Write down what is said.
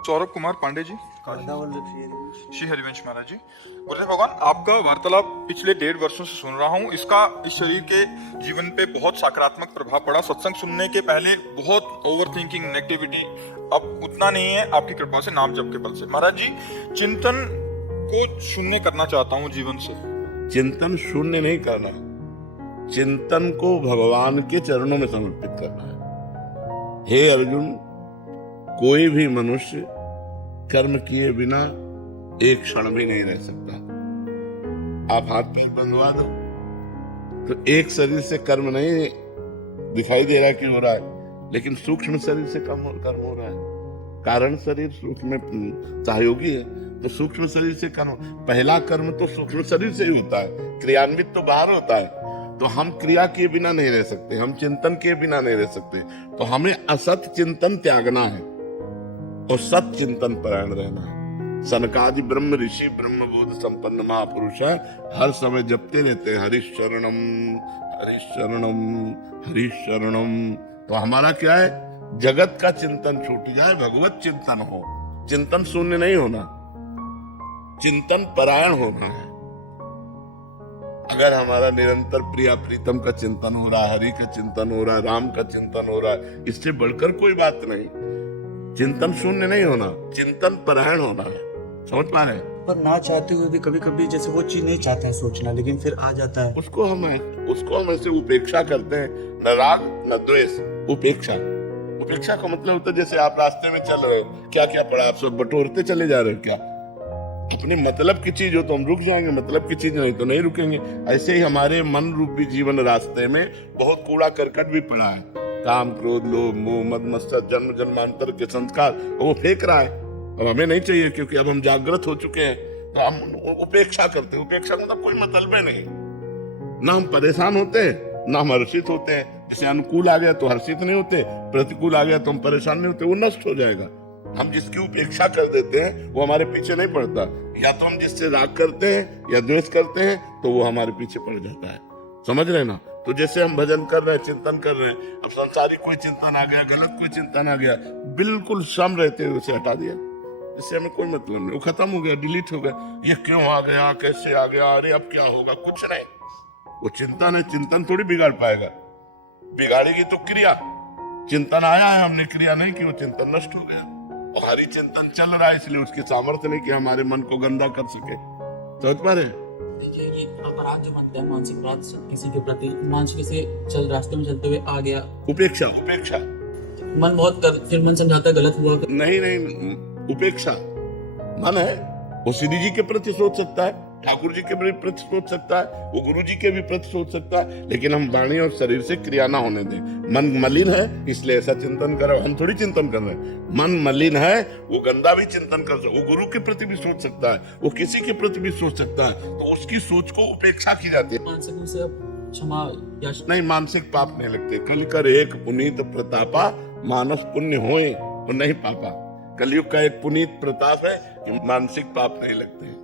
सौरभ कुमार पांडे जी, श्री हरिवंश महाराज जी। गुरुदेव भगवान, आपका वार्तालाप पिछले 1.5 वर्षों से सुन रहा हूँ। इसका इस शरीर के जीवन पे बहुत सकारात्मक प्रभाव पड़ा। सत्संग सुनने के पहले बहुत ओवर थिंकिंग, नेगेटिविटी, अब उतना नहीं है आपकी कृपा से, नाम जप के बल से। महाराज जी, चिंतन को शून्य करना चाहता हूँ जीवन से। चिंतन शून्य नहीं करना, चिंतन को भगवान के चरणों में समर्पित करना है। हे अर्जुन, कोई भी मनुष्य कर्म किए बिना एक क्षण भी नहीं रह सकता। आप हाथ पैर बंधवा दो तो एक शरीर से कर्म नहीं दिखाई दे रहा कि हो रहा है, लेकिन सूक्ष्म शरीर से कर्म हो रहा है। कारण शरीर सूक्ष्म में सहयोगी है, तो सूक्ष्म शरीर से कर्म, पहला कर्म तो सूक्ष्म शरीर से ही होता है, क्रियान्वित तो बाहर होता है। तो हम क्रिया किए बिना नहीं रह सकते, हम चिंतन किए बिना नहीं रह सकते। तो हमें असत चिंतन त्यागना है और सत चिंतन परायण रहना है। सनकादि ब्रह्म ऋषि ब्रह्म बोध संपन्न महापुरुष है, हर समय जपते रहते हैं हरिश शरणम हरिश शरणम हरिश शरणम। तो हमारा क्या है, जगत का चिंतन छूट जाए, भगवत चिंतन हो। चिंतन शून्य नहीं होना, चिंतन परायण होना है। अगर हमारा निरंतर प्रिया प्रीतम का चिंतन हो रहा है, हरि का चिंतन हो रहा है, राम का चिंतन हो रहा है, इससे बढ़कर कोई बात नहीं। चिंतन शून्य नहीं होना, चिंतन परायण होना है। समझ पा रहे हैं? पर ना चाहते हुए भी कभी कभी जैसे वो चीज नहीं चाहते हैं सोचना, लेकिन फिर आ जाता है। उसको हम ऐसे उपेक्षा करते हैं, न राग न द्वेष, उपेक्षा। उपेक्षा का मतलब होता है जैसे आप रास्ते में चल रहे हो, क्या क्या पड़ा, आप सब बटोरते चले जा रहे हो क्या? अपने मतलब की चीज हो तो हम रुक जाएंगे, मतलब की चीज नहीं तो नहीं रुकेंगे। ऐसे ही हमारे मन रूपी जीवन रास्ते में बहुत कूड़ा करकट भी पड़ा है, काम क्रोध लोभ मोह मद मत्सर जन्म जन्मांतर के संस्कार, वो फेंक रहा है। अब हमें नहीं चाहिए, क्योंकि अब हम जागृत हो चुके हैं, तो हम उपेक्षा करते हैं। उपेक्षा का मतलब कोई मतलब ही नहीं, ना हम परेशान होते हैं ना हम हर्षित होते हैं। जैसे अनुकूल आ गया तो हर्षित नहीं होते, प्रतिकूल आ गया तो हम परेशान नहीं होते, वो नष्ट हो जाएगा। हम जिसकी उपेक्षा कर देते हैं वो हमारे पीछे नहीं पड़ता। या तो हम जिससे राग करते हैं या द्वेष करते हैं तो वो हमारे पीछे पड़ जाता है। समझ रहे ना? तो जैसे हम भजन कर रहे हैं, चिंतन कर रहे हैं, अब संसारी कोई चिंतन आ गया, गलत कोई चिंतन आ गया, बिल्कुल सम रहते हुए उसे हटा दिया, इससे हमें कोई मतलब नहीं, वो खत्म हो गया, डिलीट हो गया। ये क्यों आ गया, कैसे आ गया, अरे अब क्या होगा, कुछ नहीं। वो चिंतन है, चिंतन थोड़ी बिगाड़ पाएगा, बिगाड़ेगी तो क्रिया। चिंतन आया है, हमने क्रिया नहीं की, वो चिंतन नष्ट हो गया। और हरि चिंतन चल रहा है, इसलिए उसके सामर्थ्य नहीं कि हमारे मन को गंदा कर सके। समझ पा रहे? देखिए, ये अपराध जो बनता है, मानसिक अपराध किसी के प्रति, मानसिक से चल रास्ते में चलते हुए आ गया, उपेक्षा, उपेक्षा। मन बहुत फिर मन समझाता है गलत हुआ। नहीं, उपेक्षा मन है, वो श्री जी के प्रति सोच सकता है, ठाकुर जी के प्रति सोच सकता है, वो गुरु जी के भी प्रति सोच सकता है, लेकिन हम वाणी और शरीर से क्रिया ना होने दें। मन मलिन है इसलिए ऐसा चिंतन करो, हम थोड़ी चिंतन कर रहे हैं। मन मलिन है, वो गंदा भी चिंतन कर सकता है, वो गुरु के प्रति भी सोच सकता है, वो किसी के प्रति भी सोच सकता है, तो उसकी सोच को उपेक्षा की जाती है। मानसिक से क्षमा या नहीं, मानसिक पाप नहीं लगते। कल कर एक पुनीत प्रतापा, मानस पुण्य होए तो नहीं पापा। कलयुग का एक पुनीत प्रताप है कि मानसिक पाप नहीं लगते।